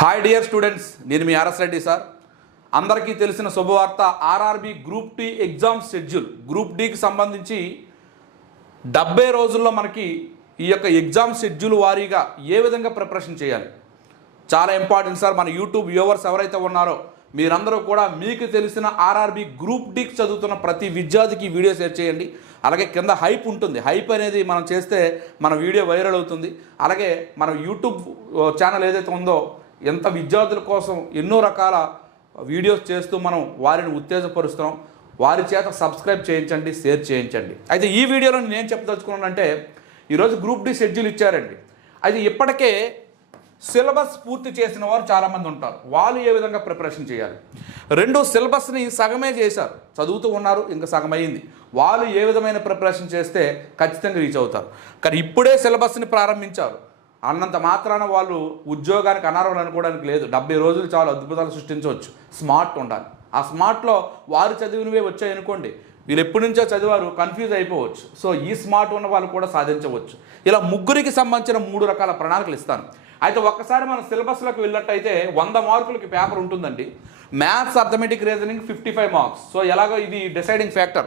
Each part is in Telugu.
హాయ్ డియర్ స్టూడెంట్స్ నేను మీ ఆర్ఎస్ రెడ్డి సార్. అందరికీ తెలిసిన శుభవార్త RRB group D exam schedule. Group డికి సంబంధించి డెబ్బై రోజుల్లో మనకి ఈ యొక్క ఎగ్జామ్ షెడ్యూల్ వారీగా ఏ విధంగా ప్రిపరేషన్ చేయాలి? చాలా ఇంపార్టెంట్ సార్. మన యూట్యూబ్ వ్యూవర్స్ ఎవరైతే ఉన్నారో మీరందరూ కూడా మీకు తెలిసిన ఆర్ఆర్బి గ్రూప్ డికి చదువుతున్న ప్రతి విద్యార్థికి వీడియో షేర్ చేయండి. అలాగే కింద హైప్ ఉంటుంది. హైప్ అనేది మనం చేస్తే మన వీడియో వైరల్ అవుతుంది. అలాగే మన యూట్యూబ్ ఛానల్ ఏదైతే ఉందో ఎంత విద్యార్థుల కోసం ఎన్నో రకాల వీడియోస్ చేస్తూ మనం వారిని ఉత్తేజపరుస్తున్నాం. వారి చేత సబ్స్క్రైబ్ చేయించండి షేర్ చేయించండి. అయితే ఈ వీడియోలో నేను ఏం చెప్పదలుచుకున్నానంటే ఈరోజు గ్రూప్ డి షెడ్యూల్ ఇచ్చారండి. అయితే ఇప్పటికే సిలబస్ పూర్తి చేసిన వారు చాలామంది ఉంటారు. వాళ్ళు ఏ విధంగా ప్రిపరేషన్ చేయాలి? రెండు సిలబస్ని సగమే చేశారు. చదువుతూ ఉన్నారు ఇంకా సగం అయింది వాళ్ళు ఏ విధమైన ప్రిపరేషన్ చేస్తే ఖచ్చితంగా రీచ్ అవుతారు. కానీ ఇప్పుడే సిలబస్ని ప్రారంభించారు. అన్నంత మాత్రాన వాళ్ళు ఉద్యోగానికి అనర్హులు అనుకోవడానికి లేదు. డెబ్బై రోజులు చాలా అద్భుతాలు సృష్టించవచ్చు. స్మార్ట్ ఉండాలి. ఆ స్మార్ట్లో వారు చదివినవే వచ్చాయనుకోండి వీళ్ళు ఎప్పటి నుంచో చదివారు కన్ఫ్యూజ్ అయిపోవచ్చు. సో ఈ స్మార్ట్ ఉన్న వాళ్ళు కూడా సాధించవచ్చు. ఇలా ముగ్గురికి సంబంధించిన మూడు రకాల ప్రణాళికలు ఇస్తాను. అయితే ఒక్కసారి మనం సిలబస్లోకి వెళ్ళినట్టయితే వంద మార్కులకి పేపర్ ఉంటుందండి. Maths arithmetic reasoning fifty five marks. So ఎలాగో ఇది డిసైడింగ్ ఫ్యాక్టర్.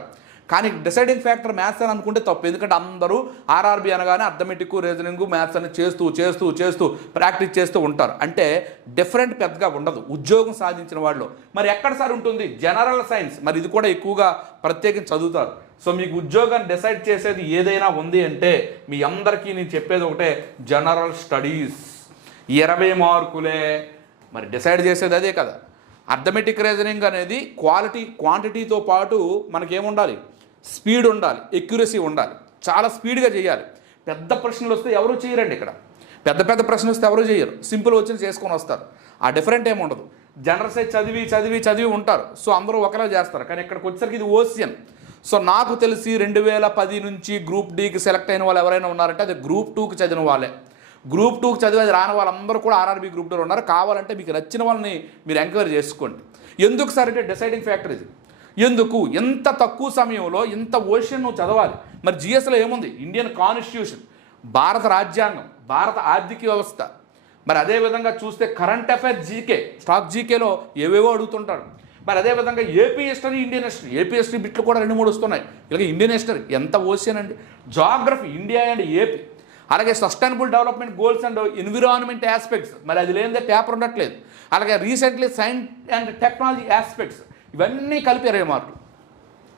కానీ డిసైడింగ్ ఫ్యాక్టర్ మ్యాథ్స్ అని అనుకుంటే తప్పు. ఎందుకంటే అందరూ ఆర్ఆర్బి అనగానే అర్థమెటిక్ రీజనింగ్ మ్యాథ్స్ అని చేస్తూ చేస్తూ చేస్తూ ప్రాక్టీస్ చేస్తూ ఉంటారు. అంటే డిఫరెంట్ పెద్దగా ఉండదు. ఉద్యోగం సాధించిన వాళ్ళు. మరి ఎక్కడ సార్ ఉంటుంది? జనరల్ సైన్స్ మరి ఇది కూడా ఎక్కువగా ప్రత్యేకించి చదువుతారు. సో మీకు ఉద్యోగాన్ని డిసైడ్ చేసేది ఏదైనా ఉంది అంటే మీ అందరికీ నేను చెప్పేది ఒకటే జనరల్ స్టడీస్ ఇరవై మార్కులే. మరి డిసైడ్ చేసేది అదే కదా. అర్థమెటిక్ రీజనింగ్ అనేది క్వాలిటీ క్వాంటిటీతో పాటు మనకేముండాలి? స్పీడ్ ఉండాలి ఎక్యురసీ ఉండాలి చాలా స్పీడ్గా చేయాలి. పెద్ద ప్రశ్నలు వస్తే ఎవరు చేయరండి ఇక్కడ? పెద్ద పెద్ద ప్రశ్నలు వస్తే ఎవరు చేయరు. సింపుల్ వచ్చి చేసుకొని వస్తారు. ఆ డిఫరెంట్ ఏమి ఉండదు. జనరల్స్ చదివి చదివి చదివి ఉంటారు. సో అందరూ ఒకలా చేస్తారు. కానీ ఇక్కడికి వచ్చేసరికి ఇది ఓసియన్. సో నాకు తెలిసి రెండు వేల పది నుంచి గ్రూప్ డీకి సెలెక్ట్ అయిన వాళ్ళు ఎవరైనా ఉన్నారంటే అది గ్రూప్ టూకి చదివిన వాళ్ళే. గ్రూప్ టూకి చదివేది రాని వాళ్ళందరూ కూడా ఆర్ఆర్బీ గ్రూప్ టూలో ఉన్నారు. కావాలంటే మీకు నచ్చిన వాళ్ళని మీరు ఎంక్వైరీ చేసుకోండి. ఎందుకు సార్ అంటే డిసైడింగ్ ఫ్యాక్టర్ ఇది. ఎందుకు? ఎంత తక్కువ సమయంలో ఇంత ఓషన్ నువ్వు చదవాలి? మరి జిఎస్లో ఏముంది? ఇండియన్ కాన్స్టిట్యూషన్ భారత రాజ్యాంగం భారత ఆర్థిక వ్యవస్థ. మరి అదేవిధంగా చూస్తే కరెంట్ అఫైర్ జీకే స్టాక్ జీకేలో ఏవేవో అడుగుతుంటాడు మరి అదేవిధంగా AP history Indian history AP history బిట్లు కూడా రెండు మూడు వస్తున్నాయి. ఇలాగే ఇండియన్ హిస్టరీ ఎంత ఓషన్ అండి? జాగ్రఫీ ఇండియా అండ్ ఏపీ అలాగే sustainable development goals and environment aspects మరి అది లేనిదే పేపర్ ఉండట్లేదు. అలాగే recently science and technology aspects ఇవన్నీ కలిపారు మార్కులు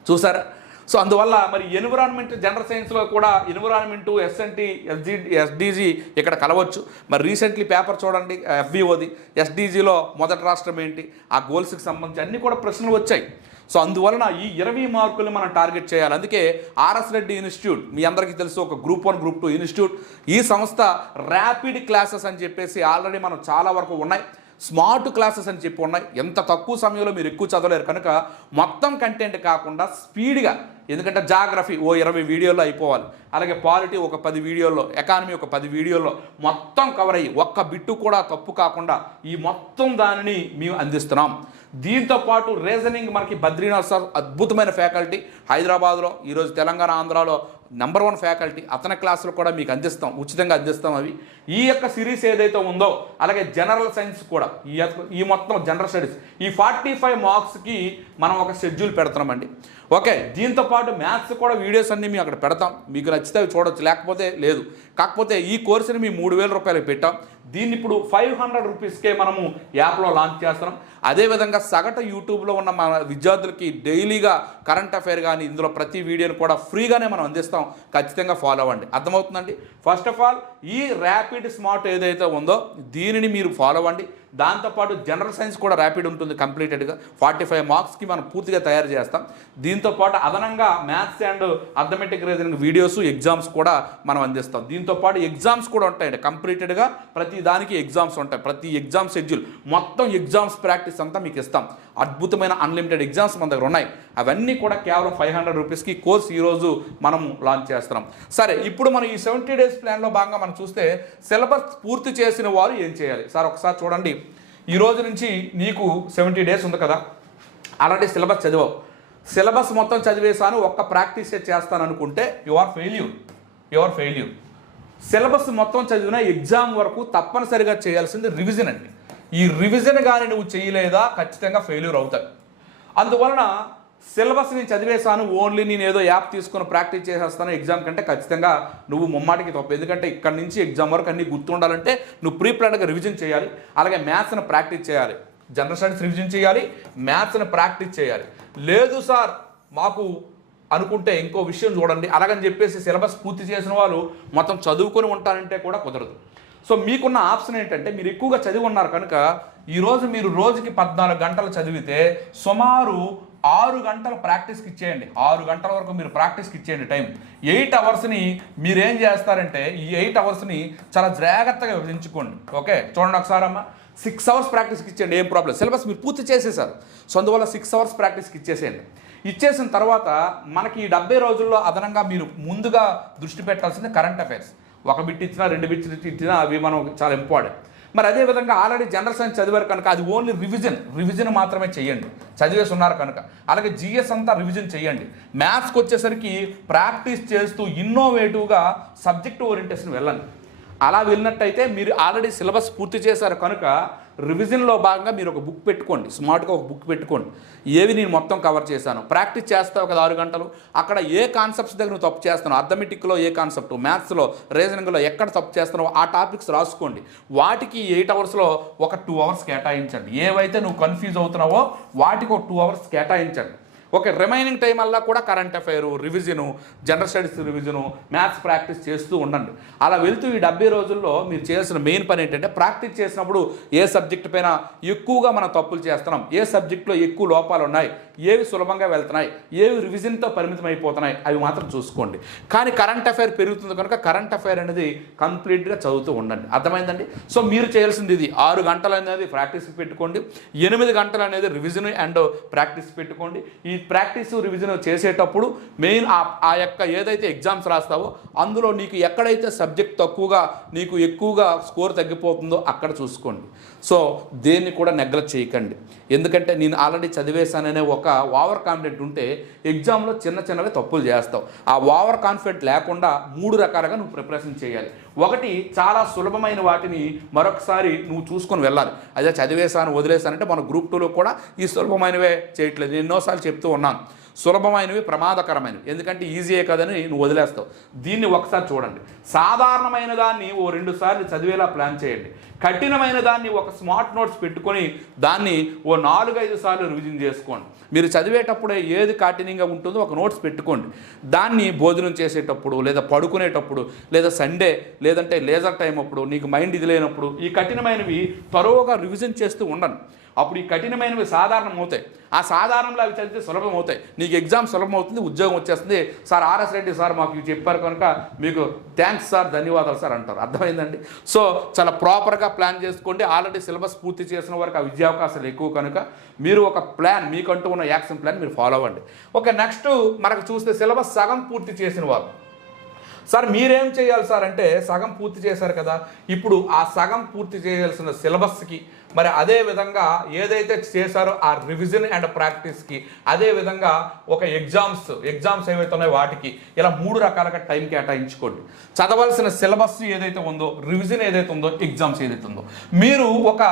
చూసారా? సో అందువల్ల మరి ఎన్విరాన్మెంట్ జనరల్ సైన్స్లో కూడా ఎన్విరాన్మెంట్ ఎస్ఎన్టీ ఎస్డి ఎస్డీజీ ఇక్కడ కలవచ్చు. మరి రీసెంట్లీ పేపర్ చూడండి ఎఫ్బిఓది ఎస్డీజీలో మొదటి రాష్ట్రం ఏంటి? ఆ గోల్స్కి సంబంధించి అన్ని కూడా ప్రశ్నలు వచ్చాయి. సో అందువలన ఈ ఇరవై మార్కులు మనం టార్గెట్ చేయాలి. అందుకే ఆర్ఎస్ రెడ్డి ఇన్స్టిట్యూట్ మీ అందరికీ తెలుసు ఒక group one group two institute. ఈ సంస్థ ర్యాపిడ్ క్లాసెస్ అని చెప్పేసి ఆల్రెడీ మనం చాలా వరకు ఉన్నాయి. స్మార్ట్ క్లాసెస్ అని చెప్పి ఉన్నాయి. ఎంత తక్కువ సమయంలో మీరు ఎక్కువ చదవలేరు. కనుక మొత్తం కంటెంట్ కాకుండా స్పీడ్గా ఎందుకంటే జాగ్రఫీ ఓ ఇరవై వీడియోల్లో అయిపోవాలి. అలాగే పాలిటీ ఒక పది వీడియోల్లో ఎకానమీ ఒక పది వీడియోల్లో మొత్తం కవర్ అయ్యి ఒక్క బిట్టు కూడా తప్పు కాకుండా ఈ మొత్తం దానిని మేము అందిస్తున్నాం. దీంతో పాటు రీజనింగ్ మనకి బద్రీనాథ్ సార్ అద్భుతమైన ఫ్యాకల్టీ. హైదరాబాద్లో ఈరోజు తెలంగాణ ఆంధ్రాలో నెంబర్ వన్ ఫ్యాకల్టీ అతని క్లాసులు కూడా మీకు అందిస్తాం ఉచితంగా అందిస్తాం అవి. ఈ యొక్క సిరీస్ ఏదైతే ఉందో అలాగే జనరల్ సైన్స్ కూడా ఈ ఈ మొత్తం జనరల్ స్టడీస్ ఈ ఫార్టీ ఫైవ్ మార్క్స్కి మనం ఒక షెడ్యూల్ పెడుతున్నామండి ఓకే దీంతో పాటు మ్యాథ్స్ కూడా వీడియోస్ అన్నీ మేము అక్కడ పెడతాం. మీకు నచ్చితే అవి చూడొచ్చు లేకపోతే లేదు. కాకపోతే ఈ కోర్సుని మేము మూడు వేల రూపాయలు పెట్టాం. దీన్ని ఇప్పుడు ఫైవ్ హండ్రెడ్ రూపీస్కే మనము యాప్లో లాంచ్ చేస్తున్నాం. అదేవిధంగా సగటు యూట్యూబ్లో ఉన్న మన విద్యార్థులకి డైలీగా కరెంట్ అఫైర్ కానీ ఇందులో ప్రతి వీడియోని కూడా ఫ్రీగానే మనం అందిస్తాం. ఖచ్చితంగా ఫాలో అవ్వండి. అర్థమవుతుందండి? ఫస్ట్ ఆఫ్ ఆల్ ఈ ర్యాపిడ్ స్మార్ట్ ఏదైతే ఉందో దీనిని మీరు ఫాలో అవ్వండి. దాంతోపాటు జనరల్ సైన్స్ కూడా ర్యాపిడ్ ఉంటుంది కంప్లీటెడ్గా ఫార్టీ ఫైవ్ మార్క్స్కి మనం పూర్తిగా తయారు చేస్తాం. దీంతో పాటు అదనంగా maths and arithmetic reasoning videos exams కూడా మనం అందిస్తాం. దీంతో పాటు ఎగ్జామ్స్ కూడా ఉంటాయండి. కంప్లీటెడ్గా ప్రతి దానికి ఎగ్జామ్స్ ఉంటాయి. ప్రతి ఎగ్జామ్ షెడ్యూల్ మొత్తం ఎగ్జామ్స్ ప్రాక్టీస్ అంతా మీకు ఇస్తాం. అద్భుతమైన అన్లిమిటెడ్ ఎగ్జామ్స్ మన దగ్గర ఉన్నాయి. అవన్నీ కూడా కేవలం ఫైవ్ హండ్రెడ్ రూపీస్కి కోర్స్ ఈరోజు మనం లాంచ్ చేస్తున్నాం. సరే ఇప్పుడు మనం ఈ సెవెంటీ డేస్ ప్లాన్లో భాగంగా మనం చూస్తే సిలబస్ పూర్తి చేసిన వారు ఏం చేయాలి? సార్ ఒకసారి చూడండి. ఈ రోజు నుంచి నీకు సెవెంటీ డేస్ ఉంది కదా. ఆల్రెడీ సిలబస్ చదివావు. సిలబస్ మొత్తం చదివేశాను ఒక్క ప్రాక్టీస్ చేస్తాను అనుకుంటే you are failure you are failure syllabus మొత్తం చదివిన ఎగ్జామ్ వరకు తప్పనిసరిగా చేయాల్సింది రివిజన్ అండి. ఈ రివిజన్ కానీ నువ్వు చేయలేదా? ఖచ్చితంగా ఫెయిల్యూర్ అవుతాయి. అందువలన సిలబస్ నేను చదివేశాను ఓన్లీ నేను ఏదో యాప్ తీసుకొని ప్రాక్టీస్ చేసేస్తాను ఎగ్జామ్ కంటే ఖచ్చితంగా నువ్వు ముమ్మాటికి తప్ప. ఎందుకంటే ఇక్కడ నుంచి ఎగ్జామ్ వరకు అన్ని గుర్తుండాలంటే నువ్వు ప్రీ ప్లాన్గా రివిజన్ చేయాలి అలాగే మ్యాథ్స్ని ప్రాక్టీస్ చేయాలి. జనరల్ స్టడీస్ రివిజన్ చేయాలి మ్యాథ్స్ని ప్రాక్టీస్ చేయాలి. లేదు సార్ మాకు అనుకుంటే ఇంకో విషయం చూడండి. అలాగని చెప్పేసి సిలబస్ పూర్తి చేసిన వాళ్ళు మొత్తం చదువుకొని ఉంటారంటే కూడా కుదరదు. సో మీకున్న ఆప్షన్ ఏంటంటే మీరు ఎక్కువగా చదివి ఉన్నారు కనుక ఈరోజు మీరు రోజుకి పద్నాలుగు గంటలు చదివితే సుమారు ఆరు గంటలు ప్రాక్టీస్కి ఇచ్చేయండి. ఆరు గంటల వరకు మీరు ప్రాక్టీస్కి ఇచ్చేయండి టైం. ఎయిట్ అవర్స్ని మీరేం చేస్తారంటే ఈ ఎయిట్ అవర్స్ని చాలా జాగ్రత్తగా విభజించుకోండి ఓకే? చూడండి ఒకసారమ్మా సిక్స్ అవర్స్ ప్రాక్టీస్కి ఇచ్చేయండి. ఏం ప్రాబ్లం సిలబస్ మీరు పూర్తి చేసేసారు. సో అందువల్ల సిక్స్ అవర్స్ ప్రాక్టీస్కి ఇచ్చేసేయండి. ఇచ్చేసిన తర్వాత మనకి ఈ డెబ్బై రోజుల్లో అదనంగా మీరు ముందుగా దృష్టి పెట్టాల్సింది కరెంట్ అఫైర్స్ ఒక బిట్ ఇచ్చినా రెండు బిట్ ఇచ్చినా అవి మనం చాలా ఇంపార్టెంట్ మరి అదే విధంగా ఆల్రెడీ జనరల్ సైన్స్ చదివారు కనుక అది ఓన్లీ రివిజన్ రివిజన్ మాత్రమే చేయండి. చదివేసి ఉన్నారు కనుక. అలాగే జిఎస్ అంతా రివిజన్ చేయండి. మ్యాథ్స్కి వచ్చేసరికి ప్రాక్టీస్ చేస్తూ ఇన్నోవేటివ్గా సబ్జెక్ట్ ఓరియంటేషన్ వెళ్ళండి. అలా వెళ్ళినట్టయితే మీరు ఆల్రెడీ సిలబస్ పూర్తి చేశారు కనుక రివిజన్లో భాగంగా మీరు ఒక బుక్ పెట్టుకోండి స్మార్ట్గా ఒక బుక్ పెట్టుకోండి. ఏవి నేను మొత్తం కవర్ చేశాను. ప్రాక్టీస్ చేస్తావు కదా ఆరు గంటలు? అక్కడ ఏ కాన్సెప్ట్స్ దగ్గర నువ్వు తప్పు చేస్తున్నావు? అర్థమెటిక్లో ఏ కాన్సెప్ట్? మ్యాథ్స్లో రీజనింగ్లో ఎక్కడ తప్పు చేస్తున్నావు? ఆ టాపిక్స్ రాసుకోండి. వాటికి ఎయిట్ అవర్స్లో ఒక టూ అవర్స్ కేటాయించండి. ఏవైతే నువ్వు కన్ఫ్యూజ్ అవుతున్నావో వాటికి ఒక టూ అవర్స్ కేటాయించండి. ఓకే రిమైనింగ్ టైం అల్లా కూడా current affair revision general studies revision maths practice చేస్తూ ఉండండి. అలా వెళ్తూ ఈ డెబ్బై రోజుల్లో మీరు చేసిన మెయిన్ పని ఏంటంటే ప్రాక్టీస్ చేసినప్పుడు ఏ సబ్జెక్ట్ పైన ఎక్కువగా మనం తప్పులు చేస్తున్నాం ఏ సబ్జెక్ట్లో ఎక్కువ లోపాలు ఉన్నాయి ఏవి సులభంగా వెళ్తున్నాయి ఏవి రివిజన్తో పరిమితం అయిపోతున్నాయి అవి మాత్రం చూసుకోండి. కానీ కరెంట్ అఫైర్ పెరుగుతుంది కనుక కరెంట్ అఫైర్ అనేది కంప్లీట్గా చదువుతూ ఉండండి. అర్థమైందండి? సో మీరు చేయాల్సింది ఇది. ఆరు గంటలు అనేది ప్రాక్టీస్ పెట్టుకోండి. ఎనిమిది గంటలు అనేది రివిజన్ అండ్ ప్రాక్టీస్ పెట్టుకోండి. ఈ ప్రాక్టీస్ రివిజన్ చేసేటప్పుడు మెయిన్ ఆ ఆ యొక్క ఏదైతే ఎగ్జామ్స్ రాస్తావో అందులో నీకు ఎక్కడైతే సబ్జెక్ట్ తక్కువగా నీకు ఎక్కువగా స్కోర్ తగ్గిపోతుందో అక్కడ చూసుకోండి. సో దేన్ని కూడా నెగ్లెక్ట్ చేయకండి. ఎందుకంటే నేను ఆల్రెడీ చదివేశాననే ఒక ఓవర్ కాన్ఫిడెంట్ ఉంటే ఎగ్జామ్లో చిన్న చిన్నవి తప్పులు చేస్తావు. ఆ ఓవర్ కాన్ఫిడెంట్ లేకుండా మూడు రకాలుగా నువ్వు ప్రిపరేషన్ చేయాలి. ఒకటి చాలా సులభమైన వాటిని మరొకసారి నువ్వు చూసుకొని వెళ్ళాలి. అదే చదివేశాను వదిలేశానంటే మన గ్రూప్ టూలో కూడా ఈ సులభమైనవే చేయట్లేదు. ఎన్నోసార్లు చెప్తూ ఉన్నాను. సులభమైనవి ప్రమాదకరమైనవి. ఎందుకంటే ఈజీయే కదని నువ్వు వదిలేస్తావు. దీన్ని ఒకసారి చూడండి. సాధారణమైన దాన్ని ఓ రెండు సార్లు చదివేలా ప్లాన్ చేయండి. కఠినమైన దాన్ని ఒక స్మార్ట్ నోట్స్ పెట్టుకొని దాన్ని ఓ నాలుగైదు సార్లు రివిజన్ చేసుకోండి. మీరు చదివేటప్పుడే ఏది కఠినంగా ఉంటుందో ఒక నోట్స్ పెట్టుకోండి. దాన్ని భోజనం చేసేటప్పుడు లేదా పడుకునేటప్పుడు లేదా సండే లేదంటే లేజర్ టైం అప్పుడు నీకు మైండ్ ఇది లేనప్పుడు ఈ కఠినమైనవి త్వరగా రివిజన్ చేస్తూ ఉండండి అప్పుడు ఈ కఠినమైనవి సాధారణం అవుతాయి. ఆ సాధారణంలో అవి చదివితే సులభం అవుతాయి. నీకు ఎగ్జామ్ సులభం అవుతుంది ఉద్యోగం వచ్చేస్తుంది. సార్ ఆర్ఎస్ రెడ్డి సార్ మాకు ఇవి చెప్పారు కనుక మీకు థ్యాంక్స్ సార్ ధన్యవాదాలు సార్ అంటారు. అర్థమైందండి? సో చాలా ప్రాపర్గా ప్లాన్ చేసుకోండి. ఆల్రెడీ సిలబస్ పూర్తి చేసిన వరకు ఆ విద్యా అవకాశాలు ఎక్కువ కనుక మీరు ఒక ప్లాన్ మీకంటూ ఉన్న యాక్షన్ ప్లాన్ మీరు ఫాలో అవ్వండి. ఓకే నెక్స్ట్ మనకు చూస్తే సిలబస్ సగం పూర్తి చేసిన వారు. సార్ మీరేం చేయాలి సార్ అంటే సగం పూర్తి చేశారు కదా ఇప్పుడు ఆ సగం పూర్తి చేయాల్సిన సిలబస్కి మరి అదే విధంగా ఏదైతే చేశారో ఆ రివిజన్ అండ్ ప్రాక్టీస్కి అదే విధంగా ఒక ఎగ్జామ్స్ ఎగ్జామ్స్ ఏవైతే ఉన్నాయో వాటికి ఇలా మూడు రకాలుగా టైం కేటాయించుకోండి. చదవాల్సిన సిలబస్ ఏదైతే ఉందో రివిజన్ ఏదైతే ఉందో ఎగ్జామ్స్ ఏదైతే ఉందో మీరు ఒక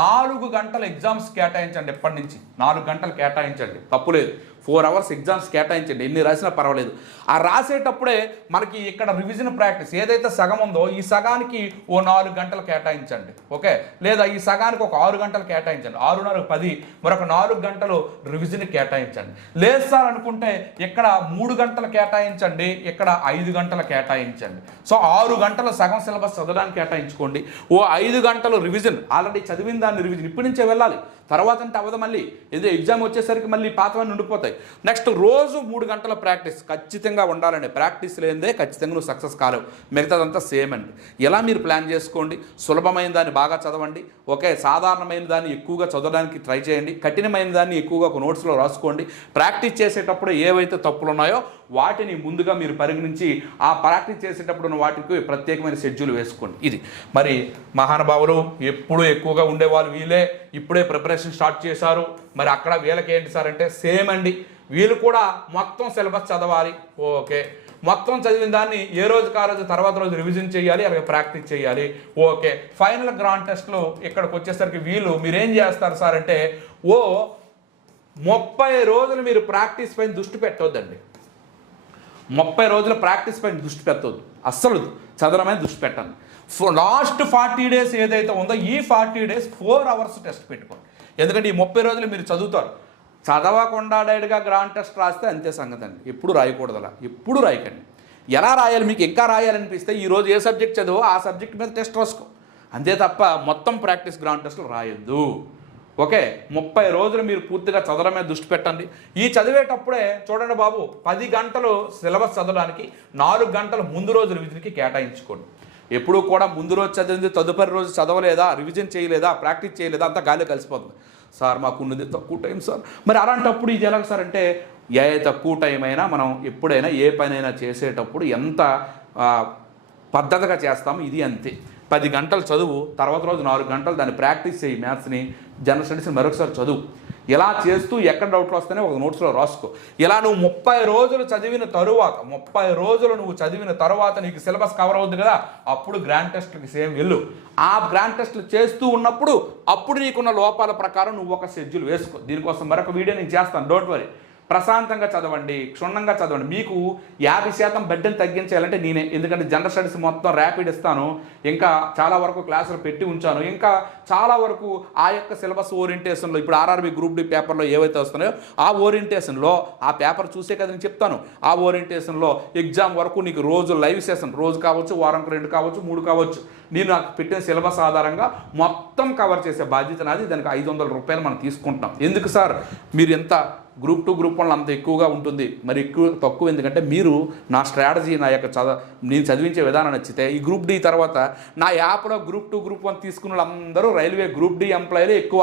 నాలుగు గంటల ఎగ్జామ్స్ కేటాయించండి ఎప్పటి నుంచి? నాలుగు గంటలు కేటాయించండి తప్పులేదు ఫోర్ అవర్స్ ఎగ్జామ్స్ కేటాయించండి. ఎన్ని రాసినా పర్వాలేదు. ఆ రాసేటప్పుడే మనకి ఇక్కడ రివిజన్ ప్రాక్టీస్ ఏదైతే సగం ఉందో ఈ సగానికి ఓ నాలుగు గంటలు కేటాయించండి. ఓకే? లేదా ఈ సగానికి ఒక ఆరు గంటలు కేటాయించండి. ఆరున్నర పది మరొక నాలుగు గంటలు రివిజన్ కేటాయించండి. లేదు సార్ అనుకుంటే ఇక్కడ మూడు గంటలు కేటాయించండి ఇక్కడ ఐదు గంటలు కేటాయించండి. సో ఆరు గంటలు సగం సిలబస్ చదవడానికి కేటాయించుకోండి. ఓ ఐదు గంటలు రివిజన్ ఆల్రెడీ చదివిన దాన్ని రివిజన్ ఇప్పటి నుంచే వెళ్ళాలి. తర్వాత అంటే అవ్వదు మళ్ళీ. ఏదో ఎగ్జామ్ వచ్చేసరికి మళ్ళీ పాతవన్నీ ఉండిపోతాయి. నెక్స్ట్ రోజు మూడు గంటల ప్రాక్టీస్ ఖచ్చితంగా ఉండాలండి. ప్రాక్టీస్ లేనిదే ఖచ్చితంగా నువ్వు సక్సెస్ కాలేవు. మిగతాదంతా సేమ్ అండి. ఎలా మీరు ప్లాన్ చేసుకోండి? సులభమైన దాన్ని బాగా చదవండి. ఓకే సాధారణమైన దాన్ని ఎక్కువగా చదవడానికి ట్రై చేయండి. కఠినమైన దాన్ని ఎక్కువగా ఒక నోట్స్లో రాసుకోండి. ప్రాక్టీస్ చేసేటప్పుడు ఏవైతే తప్పులు ఉన్నాయో వాటిని ముందుగా మీరు పరిగణించి ఆ ప్రాక్టీస్ చేసేటప్పుడు ఉన్న వాటికి ప్రత్యేకమైన షెడ్యూల్ వేసుకోండి. ఇది. మరి మహానుభావులు ఎప్పుడూ ఎక్కువగా ఉండేవాళ్ళు వీళ్ళే. ఇప్పుడే ప్రిపరేషన్ స్టార్ట్ చేశారు. మరి అక్కడ వీళ్ళకి ఏంటి సార్ అంటే సేమ్ అండి. వీళ్ళు కూడా మొత్తం సిలబస్ చదవాలి. ఓకే. మొత్తం చదివిన దాన్ని ఏ రోజు ఆ రోజు తర్వాత రోజు రివిజన్ చేయాలి అలాగే ప్రాక్టీస్ చేయాలి. ఓకే. ఫైనల్ గ్రాండ్ టెస్ట్లో ఇక్కడికి వచ్చేసరికి వీళ్ళు మీరేం చేస్తారు సార్ అంటే ఓ ముప్పై రోజులు మీరు ప్రాక్టీస్ పైన దృష్టి పెట్టొద్దండి. ముప్పై రోజుల ప్రాక్టీస్ పైన దృష్టి పెట్టొద్దు. అస్సలు చదవడం దృష్టి పెట్టండి లాస్ట్ ఫార్టీ డేస్ ఏదైతే ఉందో ఈ forty days four hours test పెట్టుకోండి. ఎందుకంటే ఈ ముప్పై రోజులు మీరు చదువుతారు. చదవకుండా డైరెక్ట్గా గ్రాండ్ టెస్ట్ రాస్తే అంతే సంగతి అండి ఎప్పుడు రాయకూడదు అలా ఎప్పుడు రాయకండి. ఎలా రాయాలి? మీకు ఇంకా రాయాలనిపిస్తే ఈ రోజు ఏ సబ్జెక్ట్ చదువు ఆ సబ్జెక్ట్ మీద టెస్ట్ రాసుకో. అంతే తప్ప మొత్తం ప్రాక్టీస్ గ్రాండ్ టెస్ట్లు రాయొద్దు. ఓకే ముప్పై రోజులు మీరు పూర్తిగా చదవడం మీద దృష్టి పెట్టండి. ఈ చదివేటప్పుడే చూడండి బాబు పది గంటలు సిలబస్ చదవడానికి నాలుగు గంటలు ముందు రోజు రివిజన్కి కేటాయించుకోండి. ఎప్పుడు కూడా ముందు రోజు చదివింది తదుపరి రోజు చదవలేదా రివిజన్ చేయలేదా ప్రాక్టీస్ చేయలేదా అంతా గాలి కలిసిపోతుంది. సార్ మాకు ఉన్నది తక్కువ టైం సార్. మరి అలాంటప్పుడు ఇది ఎలాగ సార్ అంటే ఏ తక్కువ టైం అయినా మనం ఎప్పుడైనా ఏ పనైనా చేసేటప్పుడు ఎంత పద్ధతిగా చేస్తాము ఇది అంతే. పది గంటలు చదువు తర్వాత రోజు నాలుగు గంటలు దాన్ని ప్రాక్టీస్ చేయి మ్యాథ్స్ని జనరల్ స్టడీస్ని మరొకసారి చదువు. ఇలా చేస్తూ ఎక్కడ డౌట్లు వస్తేనే ఒక నోట్స్లో రాసుకో. ఇలా నువ్వు ముప్పై రోజులు చదివిన తరువాత ముప్పై రోజులు నువ్వు చదివిన తరువాత నీకు సిలబస్ కవర్ అవుద్ది కదా అప్పుడు గ్రాండ్ టెస్ట్కి సేమ్ వెళ్ళు. ఆ గ్రాండ్ టెస్ట్లు చేస్తూ ఉన్నప్పుడు అప్పుడు నీకున్న లోపాల ప్రకారం నువ్వు ఒక షెడ్యూల్ వేసుకో. దీనికోసం మరొక వీడియో నేను చేస్తాను. డోంట్ వరీ ప్రశాంతంగా చదవండి క్షుణ్ణంగా చదవండి. మీకు యాభై శాతం బెడ్డని తగ్గించాలంటే నేనే. ఎందుకంటే జనరల్ స్టడీస్ మొత్తం ర్యాపిడ్ ఇస్తాను. ఇంకా చాలా వరకు క్లాసులు పెట్టి ఉంచాను. ఇంకా చాలా వరకు ఆ యొక్క సిలబస్ ఓరియంటేషన్లో ఇప్పుడు ఆర్ఆర్బి గ్రూప్ డి పేపర్లో ఏవైతే వస్తున్నాయో ఆ ఓరియంటేషన్లో ఆ పేపర్ చూసే కదా నేను చెప్తాను. ఆ ఓరియంటేషన్లో ఎగ్జామ్ వరకు నీకు రోజు లైవ్ సెషన్ రోజు కావచ్చు వారంకు రెండు కావచ్చు మూడు కావచ్చు. నేను నాకు పెట్టిన సిలబస్ ఆధారంగా మొత్తం కవర్ చేసే బాధ్యత నాది. దానికి ఐదు వందల రూపాయలు మనం తీసుకుంటాం ఎందుకు సార్? మీరు ఎంత గ్రూప్ టూ గ్రూప్ వన్ అంత ఎక్కువగా ఉంటుంది. మరి ఎక్కువ తక్కువ ఎందుకంటే మీరు నా స్ట్రాటజీ నా యొక్క చద నేను చదివించే విధానం నచ్చితే ఈ గ్రూప్ డి తర్వాత నా యాప్లో గ్రూప్ టూ గ్రూప్ వన్ తీసుకున్న వాళ్ళందరూ రైల్వే గ్రూప్ డి ఎంప్లాయీలు ఎక్కువ.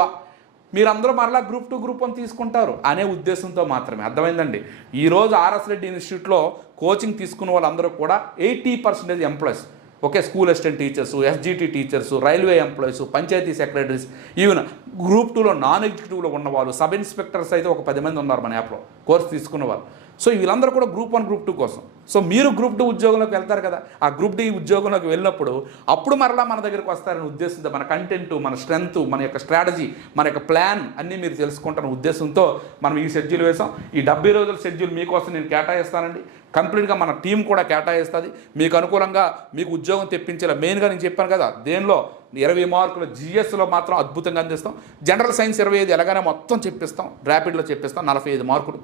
మీరందరూ మరలా గ్రూప్ టూ గ్రూప్ వన్ తీసుకుంటారు అనే ఉద్దేశంతో మాత్రమే. అర్థమైందండి? ఈరోజు ఆర్ఎస్ రెడ్డి ఇన్స్టిట్యూట్లో కోచింగ్ తీసుకున్న వాళ్ళందరూ కూడా eighty percentage employees. Okay school assistant teachers SGT teachers railway employees panchayat secretaries even group టూలో నాన్ ఎగ్జిక్యూటివ్లో ఉన్నవాళ్ళు సబ్ ఇన్స్పెక్టర్స్ అయితే ఒక పది మంది ఉన్నారు మన యాప్లో కోర్స్ తీసుకున్న వాళ్ళు. సో వీళ్ళందరూ కూడా గ్రూప్ వన్ గ్రూప్ టూ కోసం. సో మీరు గ్రూప్ టూ ఉద్యోగంలోకి వెళ్తారు కదా ఆ గ్రూప్ డి ఉద్యోగంలోకి వెళ్ళినప్పుడు అప్పుడు మరలా మన దగ్గరికి వస్తారనే ఉద్దేశంతో మన కంటెంట్ మన స్ట్రెంగ్త్ మన యొక్క స్ట్రాటజీ మన యొక్క ప్లాన్ అన్నీ మీరు తెలుసుకుంటారన్న ఉద్దేశంతో మనం ఈ షెడ్యూల్ వేసాం ఈ డెబ్బై రోజుల షెడ్యూల్ మీకోసం నేను కేటాయిస్తానండి. కంప్లీట్గా మన టీం కూడా కేటాయిస్తుంది. మీకు అనుకూలంగా మీకు ఉద్యోగం తెప్పించేలా మెయిన్గా నేను చెప్పాను కదా దేనిలో? ఇరవై మార్కులు జిఎస్లో మాత్రం అద్భుతంగా అందిస్తాం. జనరల్ సైన్స్ ఇరవై ఐదు ఎలాగైనా మొత్తం చెప్పిస్తాం. ర్యాపిడ్లో చెప్పిస్తాం. నలభై ఐదు మార్కులు.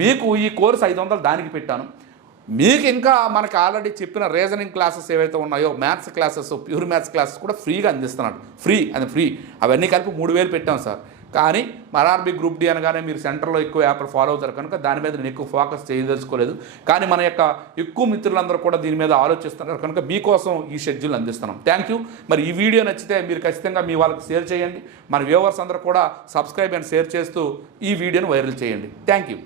మీకు ఈ కోర్సు ఐదు వందలు దానికి పెట్టాను. మీకు ఇంకా మనకి ఆల్రెడీ చెప్పిన రీజనింగ్ క్లాసెస్ ఏవైతే ఉన్నాయో maths classes pure maths classes కూడా ఫ్రీగా అందిస్తున్నాడు. ఫ్రీ అది ఫ్రీ అవన్నీ కలిపి మూడు వేలు పెట్టాం సార్. కానీ మరార్బీ గ్రూప్ డి అనగానే మీరు సెంటర్లో ఎక్కువ యాప్లు ఫాలో అవుతారు కనుక దాని మీద నేను ఎక్కువ ఫోకస్ చేయదలుచుకోలేదు. కానీ మన యొక్క ఎక్కువ మిత్రులందరూ కూడా దీని మీద ఆలోచిస్తున్నారు కనుక మీకోసం ఈ షెడ్యూల్ అందిస్తున్నాం. థ్యాంక్ యూ మరి ఈ వీడియో నచ్చితే మీరు ఖచ్చితంగా మీ వాళ్ళకి షేర్ చేయండి. మన వ్యూవర్స్ అందరూ కూడా సబ్స్క్రైబ్ అండ్ షేర్ చేస్తూ ఈ వీడియోను వైరల్ చేయండి. Thank you